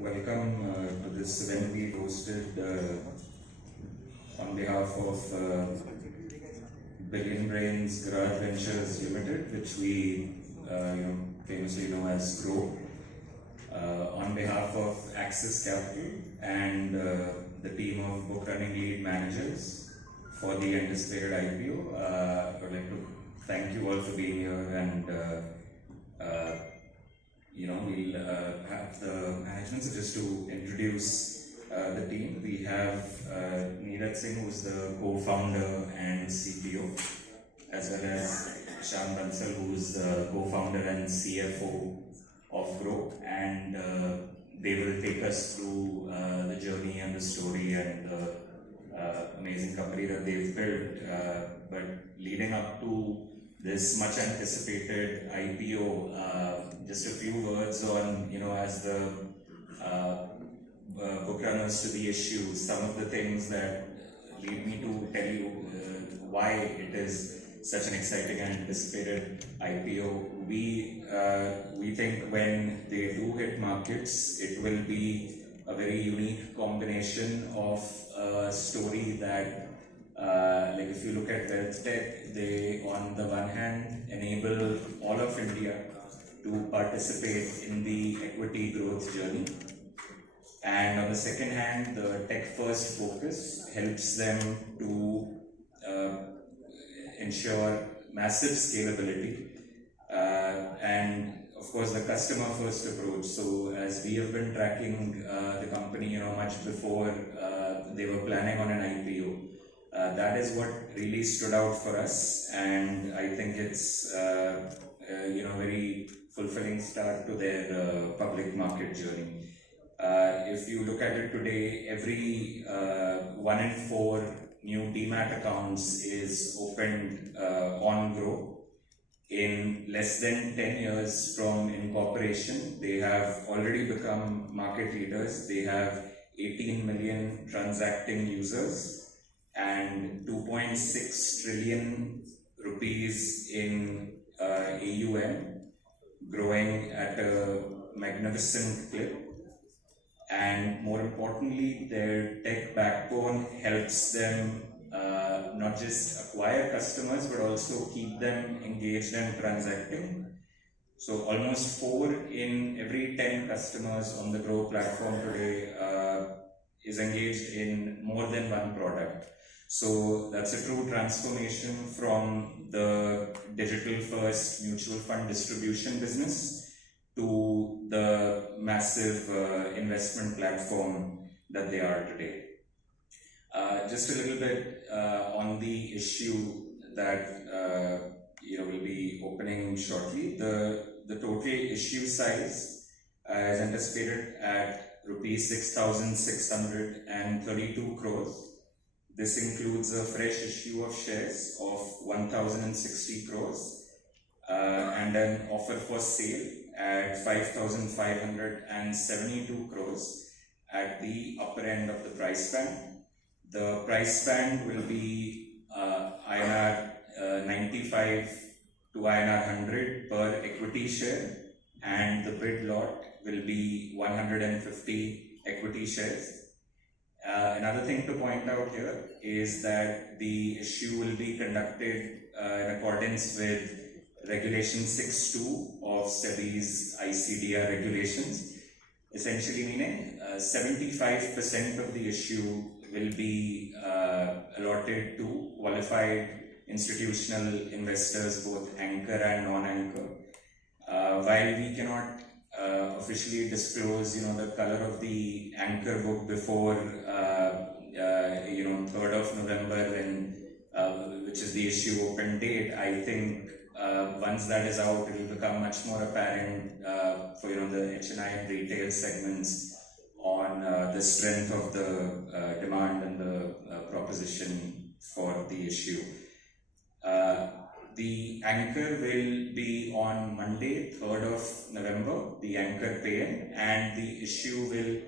welcome to this event we hosted on behalf of Billionbrains Garage Ventures Limited, which we famously know as GROW. On behalf of Axis Capital and the team of book running lead managers for the anticipated IPO, I would like to thank you all for being here, and we'll have the management. So just to introduce the team, we have Neeraj Singh, who's the co-founder and CPO, as well as Shyam Bansal, who's the co-founder and CFO of GROW, and they will take us through the journey and the story and the amazing company that they've built. But leading up to this much anticipated IPO, just a few words on, as the book runners to the issue, some of the things that lead me to tell you why it is such an exciting and anticipated IPO. We think when they do hit markets, it will be a very unique combination of a story that, like if you look at wealth tech, they on the one hand enable all of India to participate in the equity growth journey, and on the second hand, the tech first focus helps them to ensure massive scalability, and of course the customer first approach. So as we have been tracking the company much before they were planning on an IPO, that is what really stood out for us, and I think it's very fulfilling start to their public market journey. If you look at it today, every 1 in 4 new Demat accounts is opened on GROW. In less than 10 years from incorporation, they have already become market leaders. They have 18 million transacting users and 2.6 trillion rupees in AUM, growing at a magnificent clip. And more importantly, their tech backbone helps them not just acquire customers, but also keep them engaged and transacting. So almost 4 in every 10 customers on the GROW platform today is engaged in more than one product. So that's a true transformation from the digital first mutual fund distribution business to the massive investment platform that they are today. Just a little bit on the issue that will be opening shortly. The total issue size is anticipated at rupees 6,632 crores. This includes a fresh issue of shares of 1,060 crores and an offer for sale at 5,572 crores at the upper end of the price band. The price band will be INR 95 to INR 100 per equity share, and the bid lot will be 150 equity shares. Another thing to point out here is that the issue will be conducted in accordance with Regulation 6.2 of SEBI's ICDR regulations, essentially meaning 75% of the issue will be allotted to qualified institutional investors, both anchor and non-anchor. While we cannot officially disclose, the color of the anchor book before 3rd of November, which is the issue open date, I think once that is out, it will become much more apparent for the HNI and retail segments on the strength of the demand and the proposition for the issue. The anchor will be on Monday, 3rd of November, the anchor pay-in, and the issue will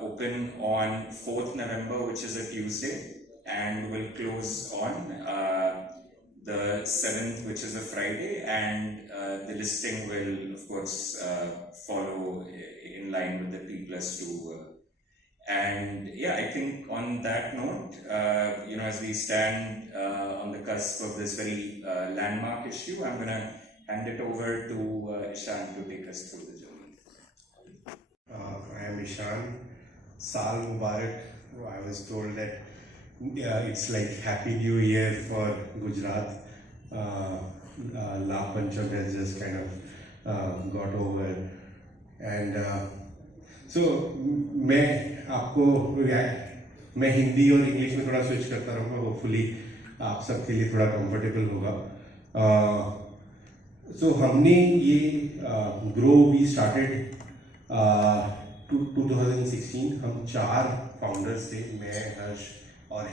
open on 4th November, which is a Tuesday, and will close on the 7th, which is a Friday, and the listing will, of course, follow in line with the T+2. And yeah, I think on that note, as we stand on the cusp of this very landmark issue, I'm going to hand it over to Ishan to take us through the journey. I am Ishan. Saal Mubarak. I was told that it's like Happy New Year for Gujarat. La Pancham has just kind of got over. And so मैं हिंदी और English में थोड़ा switch करता रहूँगा. Hopefully आप सबके लिए थोड़ा कंफर्टेबल होगा. So हमने ये ग्रो वी स्टार्टेड 2016. हम 4 फाउंडर्स थे, मैं, हर्ष और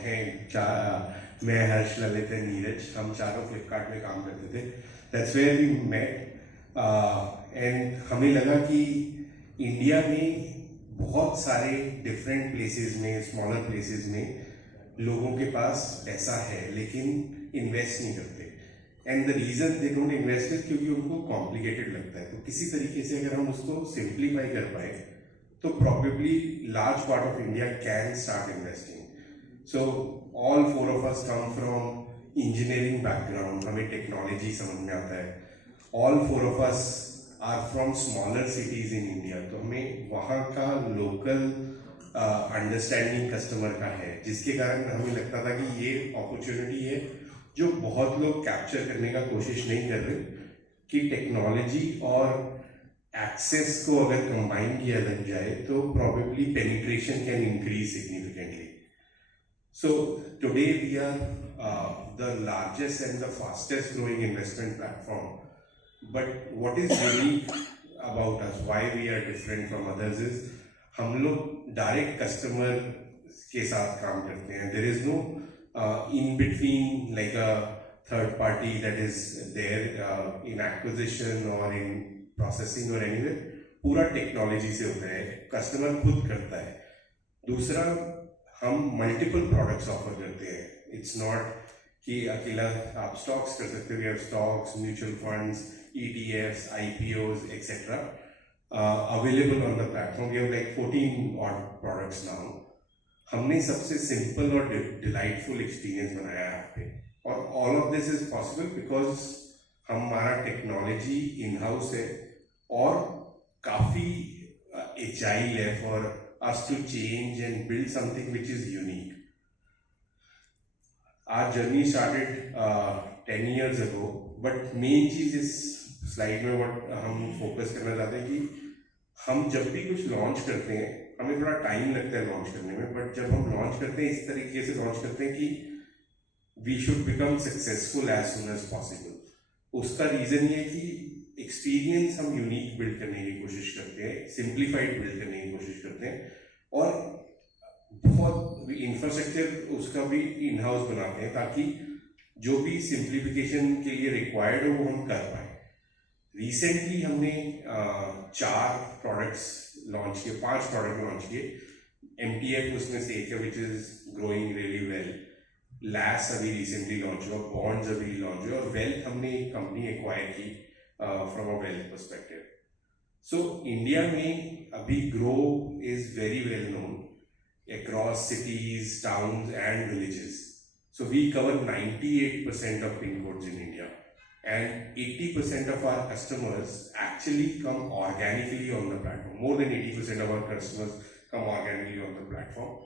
मैं, हर्ष, ललित और नीरज. हम चारों फ्लिपकार्ट में काम करते थे. That's where we met. And हमें लगा कि इंडिया में बहुत सारे डिफरेंट प्लेसेस में, स्मॉलर प्लेसेस में लोगों के पास पैसा है लेकिन इन्वेस्ट नहीं करते. And the reason they don't invest is क्योंकि उनको कॉम्प्लिकेटेड लगता है. तो किसी तरीके से अगर हम उसको सिंप्लीफाई कर पाए तो probably large part of India can start investing. So all 4 of us come from engineering background. हमें technology समझ में आता है. All 4 of us are from smaller cities in India. तो हमें वहाँ का local understanding customer का है, जिसके कारण हमें लगता था कि ये opportunity है जो बहुत लोग capture करने का कोशिश नहीं कर रहे, कि technology और एक्सेस को अगर कंबाइन किया लग जाए तो probably penetration can increase significantly. So today we are the largest and the fastest growing investment platform. But what is unique about us, why we are different from others is हम लोग direct customer के साथ काम करते हैं. There is no in between like a third party that is there in acquisition or in processing और anyway. पूरा technology से होता है, कस्टमर खुद करता है. दूसरा, हम मल्टीपल प्रोडक्ट्स ऑफर करते हैं. इट्स नॉट कि अकेला आप स्टॉक्स कर सकते हो. We have stocks, mutual funds, ETFs, IPOs, etc. Available on the platform. We have like 14 odd products now. हमने सबसे सिंपल और डिलाइटफुल एक्सपीरियंस बनाया है यहाँ पे. और all of this is possible because हमारा टेक्नोलॉजी इन हाउस है और काफी एजाइल है for us to change and build something which is unique. Our journey started 10 years ago, but main चीज इस स्लाइड में व्हाट हम फोकस करना चाहते हैं कि हम जब भी कुछ लॉन्च करते हैं, हमें थोड़ा टाइम लगता है लॉन्च करने में, बट जब हम लॉन्च करते हैं इस तरीके से लॉन्च करते हैं कि we should become successful as soon as possible. उसका रीजन ये है कि एक्सपीरियंस हम यूनिक बिल्ड करने की कोशिश करते हैं, सिंप्लीफाइड बिल्ड करने की कोशिश करते हैं, और बहुत इंफ्रास्ट्रक्चर उसका भी इन हाउस बनाते हैं ताकि जो भी सिंप्लीफिकेशन के लिए रिक्वायर्ड हो वो हम कर पाए. रिसेंटली हमने 4 प्रोडक्ट्स लॉन्च किए, 5 प्रोडक्ट लॉन्च किए. MTF उसमें से एक है which is growing really well. लैस अभी रिसेंटली लॉन्च हुआ, बॉन्ड्स अभी लॉन्च हुआ, और वेल्थ हमने एक कंपनी एक्वायर की from a wealth perspective. So India में अभी Groww is very well known across cities, towns and villages. So we cover 98% of pin codes in India, and 80% of our customers actually come organically on the platform. More than 80% of our customers come organically on the platform.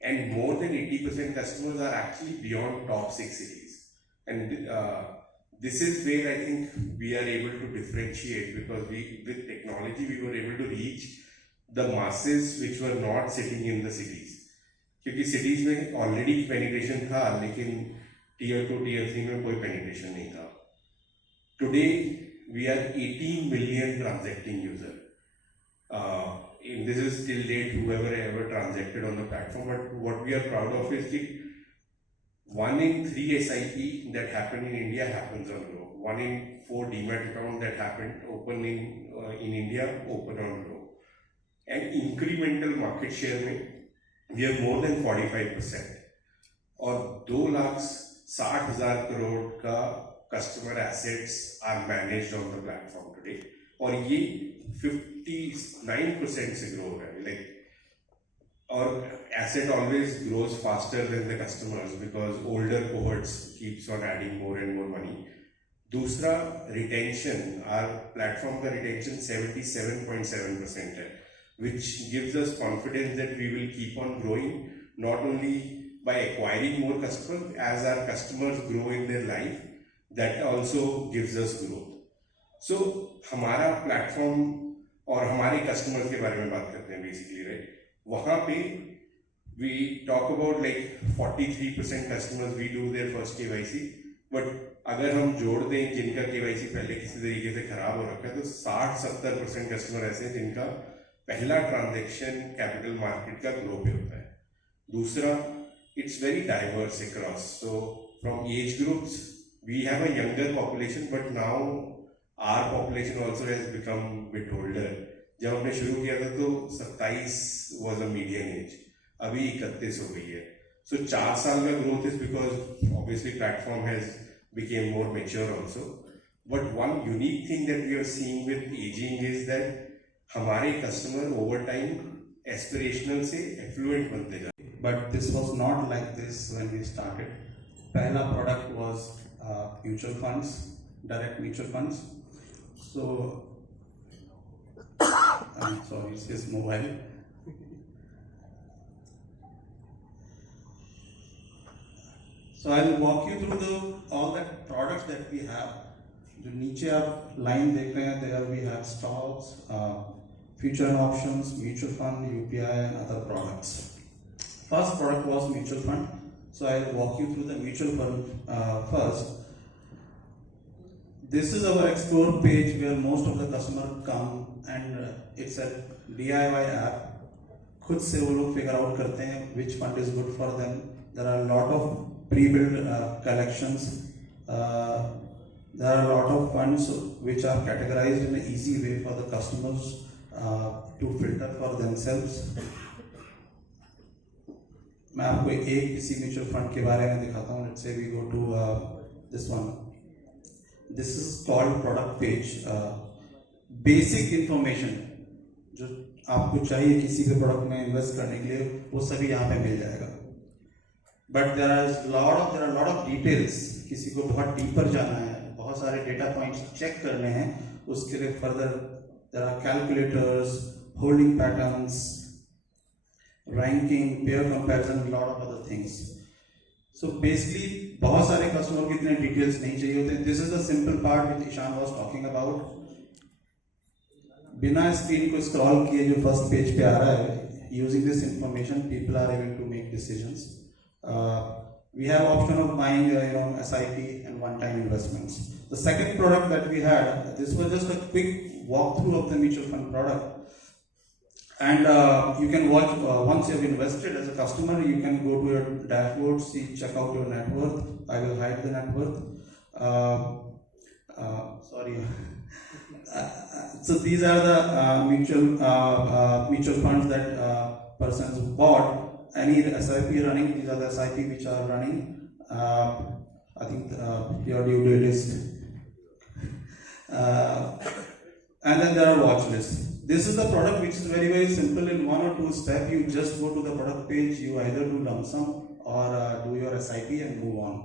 And more than 80% customers are actually beyond top 6 cities. And this is where I think we are able to differentiate, because with technology, we were able to reach the masses which were not sitting in the cities. क्योंकि cities में already penetration था, लेकिन tier 2, tier 3 में कोई penetration नहीं था. Today, we are 18 million transacting users. This is till date whoever ever transacted on the platform, but what we are proud of is that 1 in 3 SIP that happened in India happens on Grow. 1 in 4 demat account that happened open in India open on Grow. And incremental market share में we are more than 45%. और 2 lakh 60,000 crore का customer assets are managed on the platform today, और ये 59% से grow हो रहा है. Like, और asset always grows faster than the customers because older cohorts keeps on adding more and more money. दूसरा retention, our platform का retention 77.7% है, which gives us confidence that we will keep on growing, not only by acquiring more customers, as our customers grow in their life, that also gives us growth. So हमारा platform और हमारे customers के बारे में बात करते हैं basically, right? वहाँ पे we talk about like 43% customers we do their first KYC, but अगर हम जोड़ दें जिनका KYC पहले किसी तरीके से खराब हो रखा है तो 60-70% कस्टमर ऐसे हैं जिनका पहला ट्रांजैक्शन कैपिटल मार्केट का ग्रो पे होता है. दूसरा, it's very diverse across. So from age groups, we have a younger population, but now our population also has become a bit older. जब हमने शुरू किया था तो 27 was a median age. अभी 31 हो गई है. So 4 साल का growth is because obviously platform has became more mature also. But one unique thing that we are seeing with aging is that हमारे customer over time aspirational से affluent बनते जा. But this was not like this when we started. Pehla product was mutual funds, direct mutual funds. So, I'm sorry, it's this mobile. So I will walk you through all the products that we have. जो नीचे आप line देख रहे हैं, there we have stocks, future and options, mutual fund, UPI and other products. First product was mutual fund. So I'll walk you through the mutual fund first. This is our explore page where most of the customer come and it's a DIY app. खुद से वो लोग figure out करते हैं which fund is good for them. There are a lot of pre-built collections. There are a lot of funds which are categorized in an easy way for the customers to filter for themselves. मैं आपको एक किसी mutual fund के बारे में दिखाता हूँ. Let's say we go to this one. This is called product page. Basic information जो आपको चाहिए किसी भी प्रोडक्ट में इन्वेस्ट करने के लिए वो सभी यहाँ पे मिल जाएगा. But there are lot of details. किसी को बहुत डीपर जाना है, बहुत सारे डेटा पॉइंट्स चेक करने हैं, उसके लिए further there are calculators, holding patterns, ranking, pair comparison, a lot of other things. So basically बहुत सारे कस्टमर को इतने डिटेल्स नहीं चाहिए होते. This is the simple part which Ishaan was talking about. बिना स्क्रीन को स्क्रॉल किए जो फर्स्ट पेज पे आ रहा है, using this information people are able to make decisions. We have option of buying SIP and one-time investments. The second product that we had, this was just a quick walkthrough of the mutual fund product. And you can watch once you have invested as a customer, you can go to your dashboard, check out your net worth. I will hide the net worth. Sorry. So these are the mutual funds that persons bought. Any SIP running, these are the SIP which are running. I think your due date is. And then there are watch lists. This is the product which is very, very simple. In 1 or 2 steps, you just go to the product page, you either do lump sum or do your SIP and move on.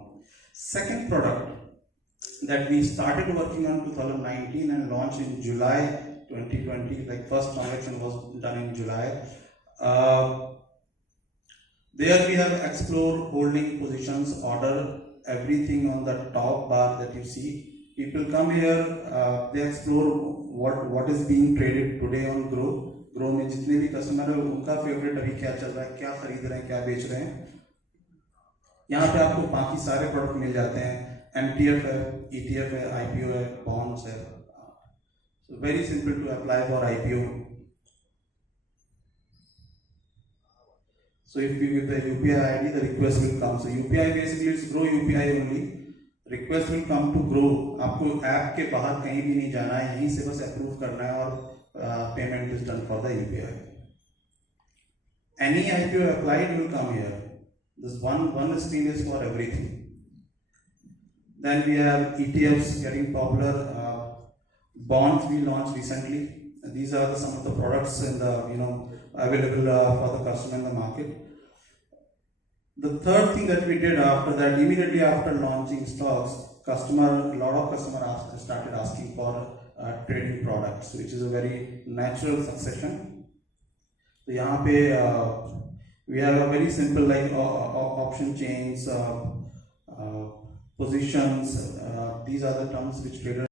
Second product that we started working on 2019 and launched in July 2020, like first transaction was done in July. There we have explore, holding positions, order, everything on the top bar that you see. People come here, they explore what is being traded today on Grow में जितने भी customer है उनका favourite अभी क्या चल रहा है, क्या खरीद रहे हैं, क्या बेच रहे हैं. यहाँ पे आपको बाकी सारे प्रोडक्ट मिल जाते हैं. MTF है, ETF है, IPO है, bonds है. So very simple to apply for IPO. So if you give the UPI ID, the request will come. So UPI basically is Grow UPI only. Request will come to Grow. आपको app के बाहर कहीं भी नहीं जाना है, यहीं से बस अप्रूव करना है और payment is done for the UPI. Any IPO applied will come here. This one screen is for everything. Then we have ETFs getting popular. Bonds we launched recently. These are some of the products in the available for the customer in the market. The third thing that we did after that, immediately after launching stocks, a lot of customers started asking for trading products, which is a very natural succession. So यहाँ पे we have a very simple like option chains, positions. These are the terms which traders